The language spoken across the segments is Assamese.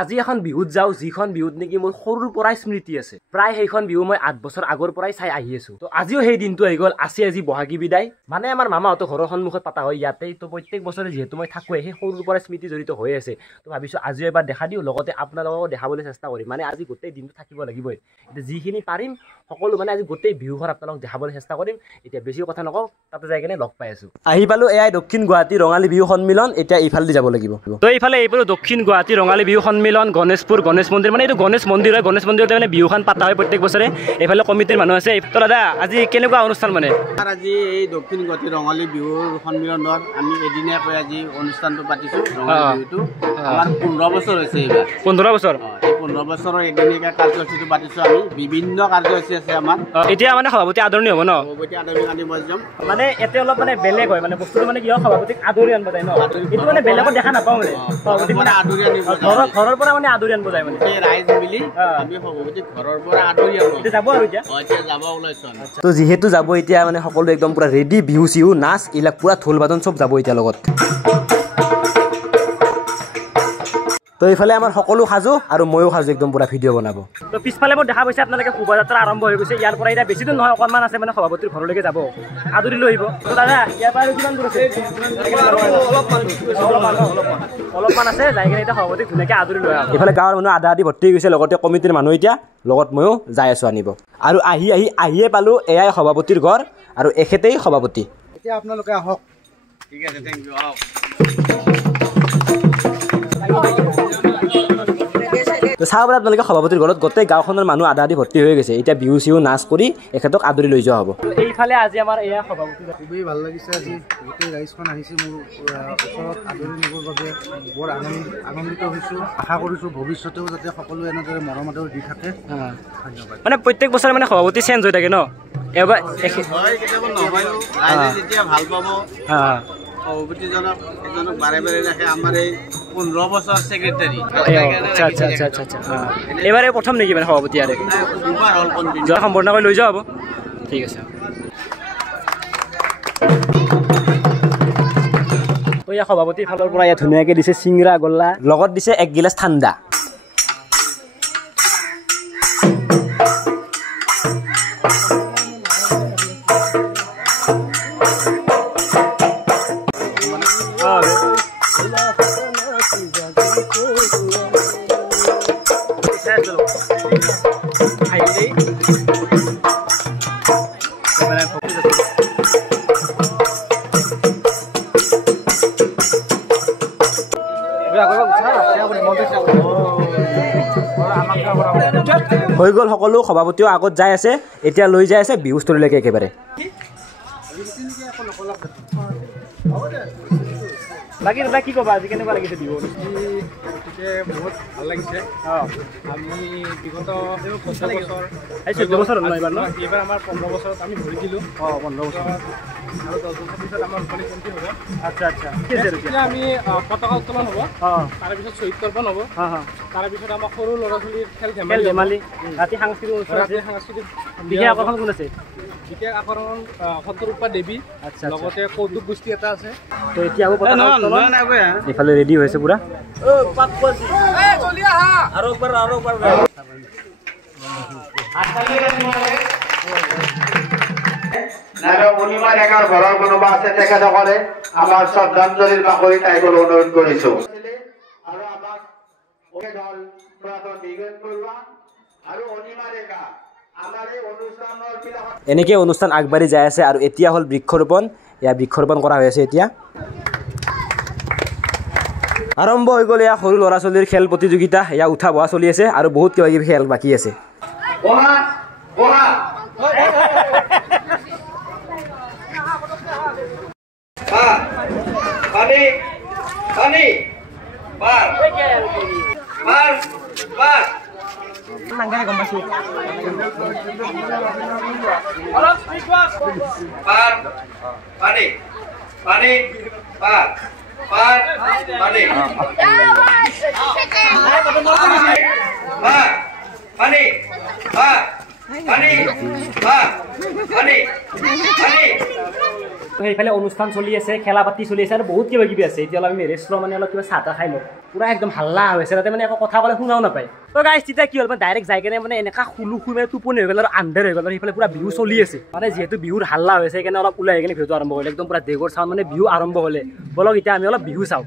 আজি এখন বিহুত যাওঁ যিখন বিহুত নেকি মোৰ সৰুৰ পৰাই স্মৃতি আছে প্ৰায় সেইখন বিহু মই 8 বছৰ আগৰ পৰাই চাই আহি আছো তো আজিও সেই দিনটো আহি গ'ল আজি বহাগী বিদায় মানে আমাৰ মামাহঁতৰ ঘৰৰ সন্মুখত পাতা হয় ইয়াতে তো প্ৰত্যেক বছৰে যিহেতু মই থাকোৱে সেই সৰুৰ পৰাই স্মৃতি জড়িত হৈ আছে তো ভাবিছো আজিও এবাৰ দেখা দিওঁ লগতে আপোনালোকক দেখাবলৈ চেষ্টা কৰিম মানে আজি গোটেই দিনটো থাকিব লাগিবই এতিয়া যিখিনি পাৰিম সকলো মানে আজি গোটেই বিহুখন আপোনালোকক দেখাবলৈ চেষ্টা কৰিম এতিয়া বেছি কথা নকওঁ তাতে যাই কিনে লগ পাই আছো আহি পালো এয়াই দক্ষিণ গুৱাহাটী ৰঙালী বিহু সন্মিলন এতিয়া ইফালে যাব লাগিব তো এইফালে এইফালে দক্ষিণ গুৱাহাটী ৰঙালী বিহু সন্মিলন গণেশপুৰ গণেশ মন্দিৰ মানে এইটো গণেশ মন্দিৰ হয় গণেশ মন্দিৰতে মানে বিহুখন পাতা হয় প্ৰত্যেক বছৰে এইফালে কমিটিৰ মানুহ আছে তো দাদা আজি কেনেকুৱা অনুষ্ঠান মানে আজি এই দক্ষিণ গুৱাহাটী ৰঙালী বিহুৰ সন্মিলনত আমি এদিনীয়াকৈ আজি অনুষ্ঠানটো পাতিছোঁ ৰঙালী বিহুটো আমাৰ 15 বছৰ হৈছে এইবাৰ 15 বছৰ এই 15 বছৰৰ এদিনীয়া কাৰ্যসূচীটো পাতিছোঁ আমি বিভিন্ন কাৰ্যসূচী আছে আমাৰ এতিয়া মানে সভাপতি আদৰণি হ'ব ন সভাপতি আদৰণি আনিব যাম মানে এতে অলপ মানে বেলেগ হয় মানে বস্তুটো মানে কি হয় সভাপতিক আদৰি আনিব যায় ন এইটো মানে বেলেগত দেখা নাপাওঁ মানে সভাপতি মানে আদৰি আনিব ঘৰৰ পৰা মানে আদৰি আনিব যায় মানে এই ৰাইজ মিলি আমি সভাপতি ঘৰৰ পৰা আদৰি আনিব এতিয়া যাব আৰু এতিয়া যাব ওলাইছোঁ তো যিহেতু যাব এতিয়া মানে সকলো একদম পুৰা ৰেডি বিহু চিহু নাচ এইবিলাক পুৰা ঢোল বাদন চব যাব এতিয়া লগত তো এইফালে আমাৰ সকলো সাজু আৰু ময়ো সাজু একদম পুৰা ভিডিঅ' বনাব তো পিছফালে মোৰ দেখা পাইছে আপোনালোকে শোভাযাত্ৰা আৰম্ভ হৈ গৈছে ইয়াৰ পৰা এতিয়া বেছি দূৰ নহয় অকণমান আছে মানে সভাপতিৰ ঘৰলৈকে যাব আদৰি লৈ আহিব তো দাদা ইয়াৰ পৰা কিমান দূৰ আছে অলপমান আছে যাই কিনে এতিয়া সভাপতিক ধুনীয়াকৈ আদৰি লৈ আহক এইফালে গাঁৱৰ মানুহ আধা আধি ভৰ্তি হৈ গৈছে লগতে কমিটিৰ মানুহ এতিয়া লগত ময়ো যাই আছোঁ আনিব আৰু আহিয়ে পালোঁ এয়াই সভাপতিৰ ঘৰ আৰু এখেতেই সভাপতি এতিয়া আপোনালোকে আহক ঠিক আছে থেংক ইউ আহক চাব পাৰে আপোনালোকে সভাপতিৰ ঘৰত গোটেই গাঁওখনৰ মানুহ আধা আধি ভৰ্তি হৈ গৈছে এতিয়া বিহু চিহু নাচ কৰি এখেতক আদৰি লৈ যোৱা হ'ব এইফালে আজি আমাৰ এয়া সভাপতি খুবেই ভাল লাগিছে আজি গোটেই ৰাইজখন আহিছে মোৰ ওচৰত আদৰি নিবৰ বাবে বৰ আনন্দিত হৈছোঁ আশা কৰিছোঁ ভৱিষ্যতেও যাতে সকলোৱে এনেদৰে মৰম আদৰ দি থাকে ধন্যবাদ মানে প্ৰত্যেক বছৰে মানে সভাপতি চেঞ্জ হৈ থাকে ন এবাৰ কেতিয়াবা নহয় ৰাইজে যেতিয়া ভাল পাব সভাপতিজনক এজনক বাৰে বাৰে ৰাখে আমাৰ এই 15 বছৰ সেক্ৰেটাৰী আচ্ছা এবাৰে প্ৰথম নেকি মানে সভাপতি আৰু দুবাৰ হল কন্টিনিউ সম্পূৰ্ণ কৰি লৈ যোৱা হ'ব ঠিক আছে তো ইয়া সভাপতিৰ ফালৰ পৰা ইয়া ধুনীয়াকৈ দিছে চিংৰা গল্লা লগত দিছে এক গিলাচ ঠাণ্ডা হৈ গ'ল সকলো সভাপতিও আগত যাই আছে এতিয়া লৈ যাই আছে বিহুস্থলীলৈকে একেবাৰে বাকী দাদা কি ক'বা আজি কেনেকুৱা লাগিছে বিহু বহুত ভাল লাগিছে আমি বিগত 14 বছৰ এইবাৰ আমাৰ 15 বছৰত আমি ধৰি দিলোঁ 15 বছৰ আৰু 10 বছৰ পিছত আমাৰ উৎপাদন কমটি হ'ব আচ্ছা এতিয়া আমি পতাকা উত্তোলন হ'ব তাৰপিছত শ্বহীদ তৰ্পণ হ'ব তাৰপিছত আমাৰ সৰু ল'ৰা ছোৱালীৰ খেল ধেমালি ৰাতি সাংস্কৃতিক বিশেষ আকৰ্ষণ কোন আছে বিশেষ আকৰ্ষণ সন্তৰূপা দেৱী লগতে কৌতুক গোষ্ঠী এটা আছে তো এতিয়া এইফালে ৰেডি হৈছে পুৰা ঘৰৰ কোনোবা আছে তেখেতসকলে আমাৰ শ্ৰদ্ধাঞ্জলিৰ বাকৰি তাইবলৈ অনুৰোধ কৰিছো আৰু আমাক এনেকৈ অনুষ্ঠান আগবাঢ়ি যাই আছে আৰু এতিয়া হ'ল বৃক্ষৰোপণ এয়া বৃক্ষৰোপণ কৰা হৈ আছে এতিয়া আৰম্ভ হৈ গ'ল এয়া সৰু ল'ৰা ছোৱালীৰ খেল প্ৰতিযোগিতা এয়া উঠা বহা চলি আছে আৰু বহুত কিবা কিবি খেল বাকী আছে সেইফালে অনুষ্ঠান চলি আছে খেলা পাতি চলি আছে আৰু বহুত কিবা কিবি আছে এতিয়া আমি ৰেষ্ট লওঁ মানে অলপ কিবা চাহ খাই লওঁ পুৰা একদম হাল্লা হৈছে তাতে মানে একো কথা ক'লে শুনাও নাপায় তো গাইছ তেতিয়া কি হ'ল মানে ডাইৰেক্ট যাই কেনে মানে এনেকা শুলো শুই মানে টোপনি হৈ গ'ল আৰু আন্ধাৰ হৈ গ'ল আৰু সেইফালে পুৰা বিহু চলি আছে মানে যিহেতু বিহুৰ হাল্লা হৈছে সেইকাৰণে অলপ ওলাই কিনে ভিডিঅ'টো আৰম্ভ কৰিলে একদম পুৰা দেগৰ চাউণ্ড মানে বিহু আৰম্ভ হ'লে বলক এতিয়া আমি অলপ বিহু চাওঁ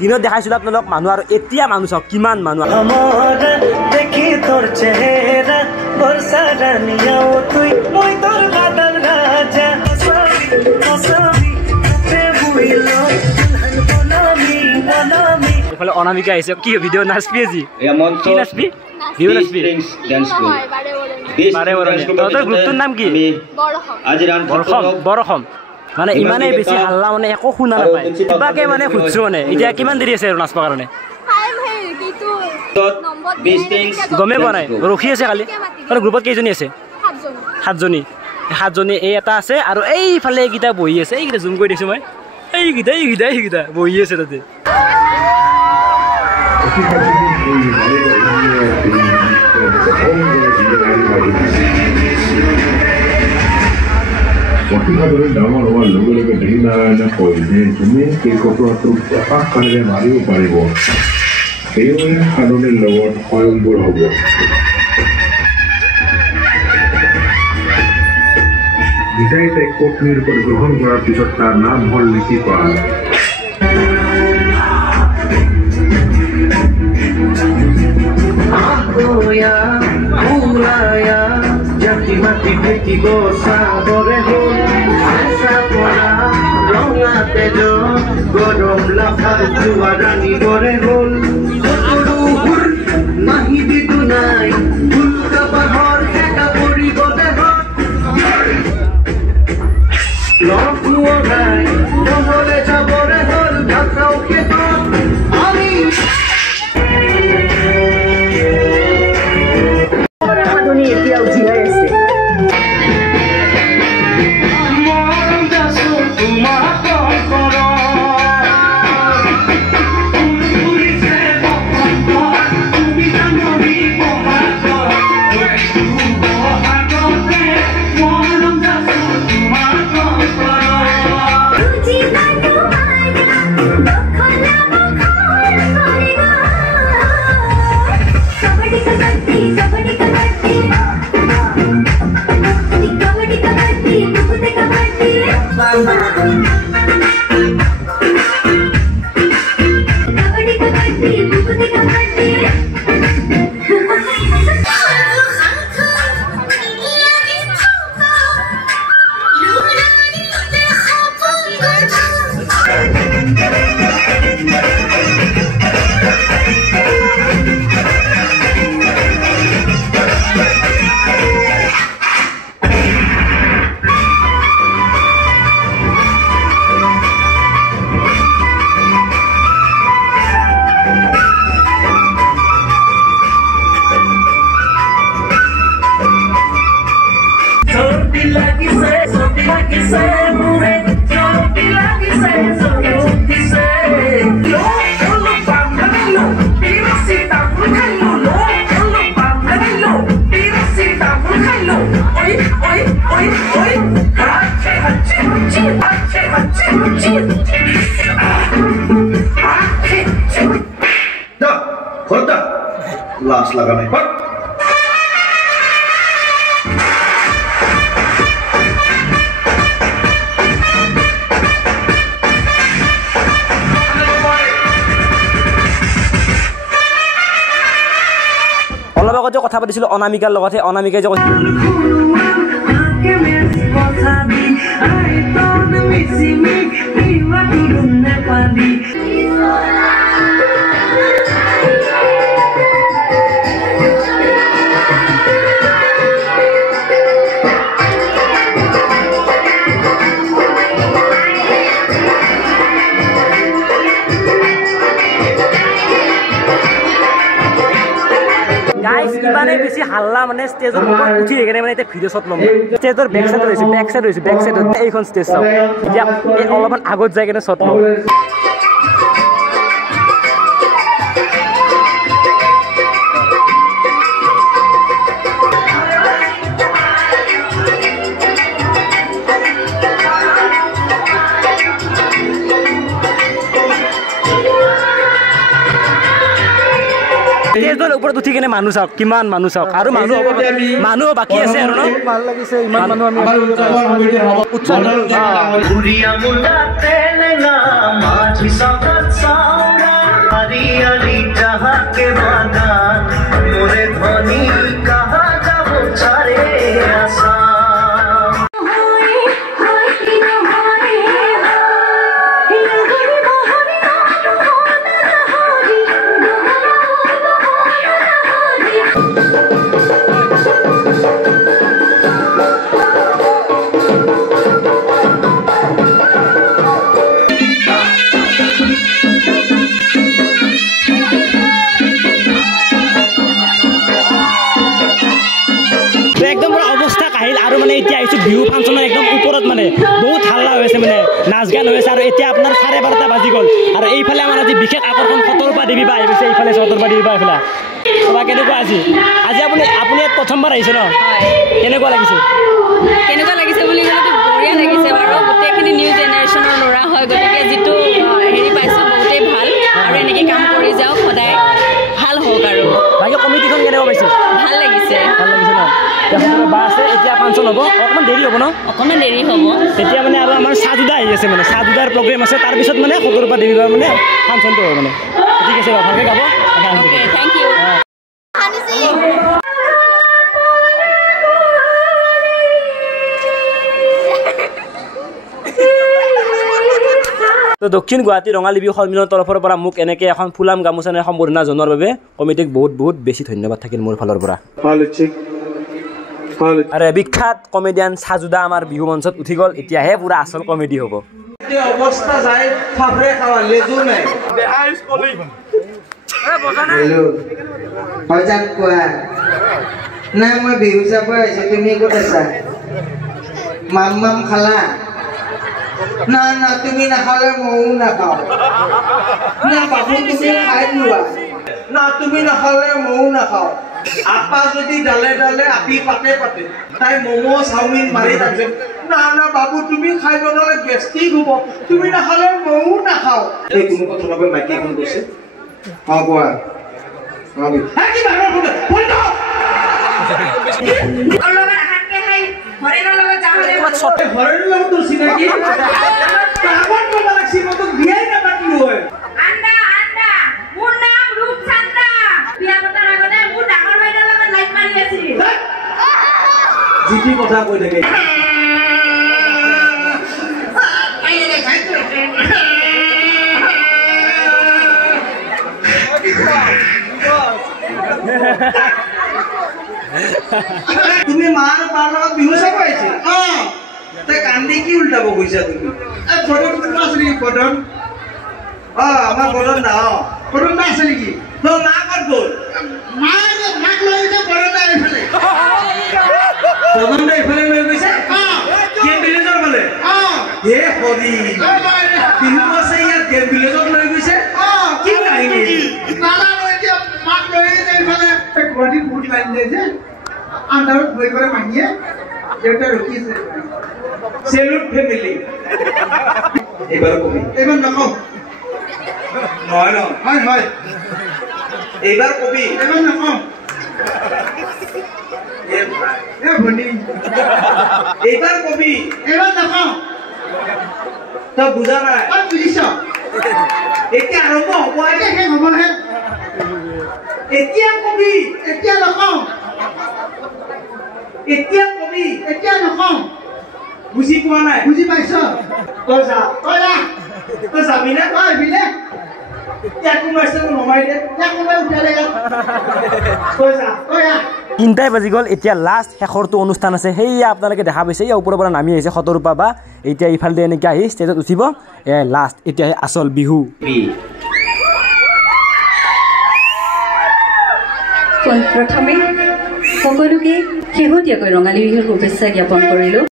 দিনত দেখাইছিলোঁ আপোনালোক মানুহ আৰু এতিয়া মানুহ চাওক কিমান মানুহ দেখি তোৰ চেহেৰা বৰ্ষা ৰাণীও তুই মই তোৰ বাদল ৰাজা এইফালে অনামিকা আহিছে কি ভিডিঅ' নাচবি আজি কি নাচবি বিহু নাচবি তহঁতৰ গ্ৰুপটোৰ নাম কি বৰঅসম মানে ইমানেই বেছি হাল্লা মানে একো শুনা নাপায় কিবাকে মানে সুধিছো মানে এতিয়া কিমান দেৰি আছে আৰু নাচবৰ কাৰণে গমে পোৱা নাই ৰখি আছে খালি মানে গ্ৰুপত কেইজনী আছে সাতজনী এই এটা আছে আৰু এইফালে এইকেইটা বহি আছে এইকেইটা জুম কৰি দিছোঁ মই এইকেইটা বহি আছে তাতে প্ৰতিভাদৰে ডাঙৰ হোৱাৰ লগে লগে দেহীনাৰায়ণে কয় যে যোনে এই কটোৱাটোক প্ৰকাশ কাৰেৰে মাৰিব পাৰিব তেওঁৱে সাধনীৰ লগত স্বয়ংবৰ হ'ব নিতাই তাইক পত্নীৰ ওপৰত গ্ৰহণ কৰাৰ পিছত তাৰ নাম হ'ল লিখিপা জাতি মাটি ভেটি গোসাগরে হল আশা পড়া রঙা তেজ গরম লাফা জুয়ারানি গরে হল সতরু হুর মাহি দিদু নাই উল্টা পাহর একা পড়িব দেহ লকুয় গাই নহলে যাবরে হল ঢাকাও খেত আমি এতিয়াও জীয়াই আছে লাশ লাগানো অলপ আগতে কথা পাতিছিলোঁ অনামিকাৰ লগত অনামিকাই যে ইমানেই বেছি হাল্লা মানে ষ্টেজৰ ওপৰত উঠি সেইকাৰণে মানে এতিয়া ভিডিঅ' শ্বট ল'ম ষ্টেজৰ বেক চাইডত এইখন ষ্টেজ চাওঁ এতিয়া অলপমান আগত যাই কিনে শ্বট ল'ম ওপৰত উঠি কিনে মানুহ চাওক কিমান মানুহ চাওক আৰু মানুহ বাকী আছে আৰু ন ভাল লাগিছে ইমান মানুহ আমি বিহু ফাংচনৰ একদম ওপৰত মানে বহুত হাল্লা হৈ আছে মানে নাচ গান হৈ আছে আৰু এতিয়া আপোনাৰ 12:30 বাজি গ'ল আৰু এইফালে আমাৰ আজি বিশেষ আকৰ্ষণ সতৰপা দেৱী বা আহিছে এইফালে সতৰপা দেৱী বা এইফালে কেনেকুৱা আজি আপুনি প্ৰথমবাৰ আহিছে ন কেনেকুৱা লাগিছে বুলি ক'লেতো বঢ়িয়া লাগিছে বাৰু গোটেইখিনি নিউ জেনেৰেশ্যনৰ ল'ৰা হয় গতিকে যিটো হেৰি পাইছোঁ বহুতেই ভাল আৰু এনেকৈ কাম কৰি যাওক সদায় ভাল হওক আৰু বাকী কমিটিখন কেনেকুৱা পাইছে ভাল লাগিছে ন বা আছে এতিয়া ফাংচন হ'ব অকণমান দেৰি হ'ব ন অকণমান দেৰি হ'ব তেতিয়া মানে আৰু আমাৰ চাহদুদা আহি আছে মানে চাহদুদাৰ প্ৰগ্ৰেম আছে তাৰপিছত মানে সতৰপা দেৱী বাৰ মানে ফাংচনটো হ'ব মানে ঠিক আছে বাৰু ভালকৈ গাব থেংক ইউ তো দক্ষিণ গুৱাহাটী ৰঙালী বিহু সন্মিলনৰ তৰফৰ পৰা মোক এনেকৈ এখন ফুলাম গামোচাৰে সম্বৰ্ধনা জনোৱাৰ বাবে কমিটিক বহুত বেছি ধন্যবাদ থাকিল মোৰ ফালৰ পৰা আৰু বিখ্যাত কমেডিয়ান চাহদুদা আমাৰ বিহু মঞ্চত উঠি গ'ল এতিয়াহে পুৰা আচল কমেডি হ'ব অৱস্থা যায় ফাফৰে খাৱা লেজু নাই হজান কোৱা নাই মই বিহু চাব আহিছোঁ তুমি ক'ত আছা মাম খালা না তুমি নাখালে ময়ো নাখাওঁ না বাবু তুমি খাই লোৱা না তুমি নাখালে ময়ো নাখাওঁ আপা যদি ডালে আপি পাতে তাই ম'ম' চাওমিন মাৰি থাকে না বাবু তুমি খাই বনালে গেষ্টিক হ'ব তুমি নাখালে ময়ো নাখাওঁ এই কোনো কথা নকয় মাইকী এখন কৈছে কোৱা ঘরের লোক তো চিনাকি আগত কব লাগছি মতো বিয়াই না পাতিলো হয় আন্ডা মোর নাম রূপচান্দা বিয়া পতার আগতে মোর ডাঙর ভাইটার লগত লাইন মারি আছি জিটি কথা কই থাকে তুমি মার পারলগত বিহু চাব আইছে তে কান্দি কি উল্টাব কইছা তুমি বদন কোন আছে বদন আমার বদন না বদন না আছে নাকি তো না কত গল মাক লই যে বদন না এফালে বদন না এফালে লই কইছে কে ভিলেজৰ বলে হে হৰি বিহু আছে ইয়াত কে ভিলেজৰ লৈ কইছে কি কাহিনী নালা লই যে মাক লই যে এফালে গুৱাহাটী ফুট লাইন যে আন্দাৰত বই করে মাগিয়ে যেটা রকিছে সেলুট ফ্যামিলি এবার কবি এবার নকও নয় হয় এবার কবি এবার নকও এ ভনি এবার কবি এবার নকও তো বুঝা নাই বুঝিছ এতিয়া আৰম্ভ হ'ব এতিয়া হে হ'ব হে এতিয়া কবি এতিয়া নকও এতিয়া কবি এতিয়া নকওঁ বুজি পোৱা নাই বুজি পাইছ তই যাবি নে আহিবিনে তিনটাই বাজি গ'ল এতিয়া লাষ্ট শেষৰটো অনুষ্ঠান আছে সেয়া আপোনালোকে দেখা পাইছে ইয়াৰ ওপৰৰ পৰা নামি আহিছে সতৰূপা বা এতিয়া ইফালে এনেকৈ আহি ষ্টেজত উঠিব লাষ্ট এতিয়া আচল বিহু প্ৰথমে সকলোকে শেহতীয়াকৈ ৰঙালী বিহুৰ শুভেচ্ছা জ্ঞাপন কৰিলোঁ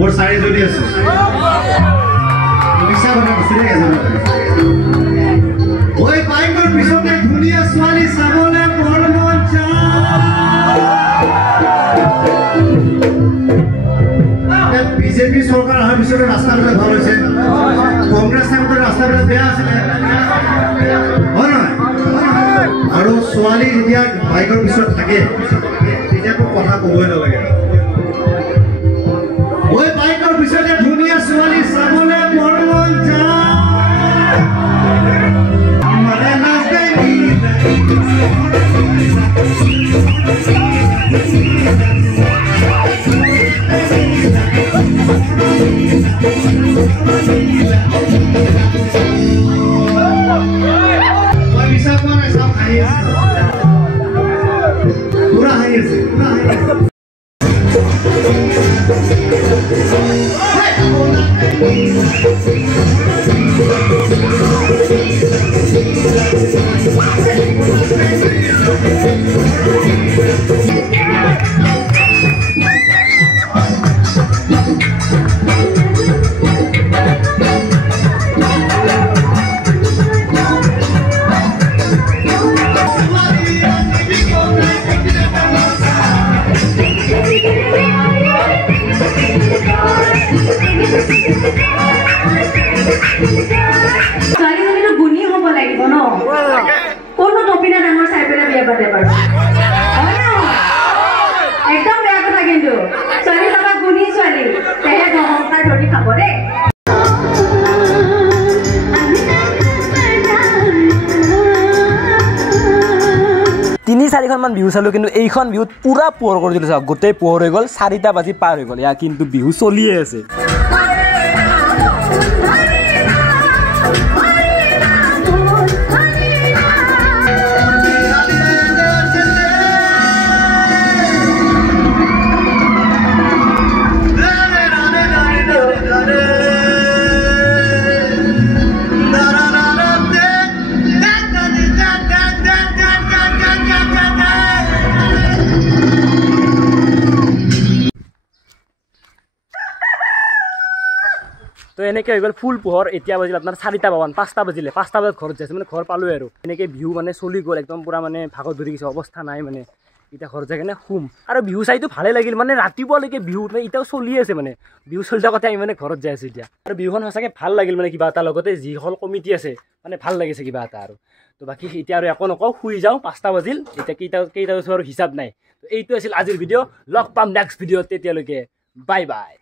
মোৰ চাৰিজনী আছে ঐ বাইকৰ পিছতে ধুনীয়া ছোৱালী চাবলৈ বৰ মন যায় বিজেপি চৰকাৰ অহাৰ পিছতে ৰাস্তাবিলাক ভাল হৈছে কংগ্ৰেছ থাকোঁতে ৰাস্তাবিলাক বেয়া আছিলে হয় নহয় আৰু ছোৱালী যেতিয়া বাইকৰ পিছত থাকে তেতিয়াতো কথা ক'বই নালাগে ঐ বাইকৰ পিছতে ধুনীয়া ছোৱালী চাবলৈ বৰ মন যায় মানে নাচে পুৰা হাঁহি আছে ছোৱালীজনীটো গুণী হ'ব লাগিব ন কোনো টপিনা ডাঙৰ চাই পেলাই বিয়া পাতে বাৰু একদম বেয়া কথা কিন্তু ছোৱালী চাবা গুণী ছোৱালী তেহে সংসাৰ ধৰি খাব দেই তিনি চাৰিখনমান বিহু চালোঁ কিন্তু এইখন বিহুত পুৰা পোহৰ কৰি দিলোঁ চাওক গোটেই পোহৰ হৈ গ'ল 4টা বাজি পাৰ হৈ গ'ল ইয়াৰ কিন্তু বিহু চলিয়ে আছে তো এনেকৈ হৈ গ'ল ফুল পোহৰ এতিয়া বাজিল আপোনাৰ 4টা 52 5টা বাজিলে 5টা বজাত ঘৰত যাইছে মানে ঘৰ পালোঁ আৰু এনেকৈ বিহু মানে চলি গ'ল একদম পূৰা মানে ভাগত ধৰি গৈছে অৱস্থা নাই মানে এতিয়া ঘৰত যাই কিনে শুম আৰু বিহু চাইতো ভালেই লাগিল মানে ৰাতিপুৱালৈকে বিহু মানে এতিয়াও চলি আছে মানে বিহু চলি থাকোঁতে আমি মানে ঘৰত যাই আছোঁ এতিয়া আৰু বিহুখন সঁচাকৈ ভাল লাগিল মানে কিবা এটা লগতে যিসকল কমিটি আছে মানে ভাল লাগিছে কিবা এটা আৰু তো বাকী এতিয়া আৰু একো নকওঁ শুই যাওঁ 5টা বাজিল এতিয়া কেইটা বছৰ হিচাপ নাই তো এইটো আছিল আজিৰ ভিডিঅ' লগ পাম নেক্সট ভিডিঅ'ত তেতিয়ালৈকে বাই বাই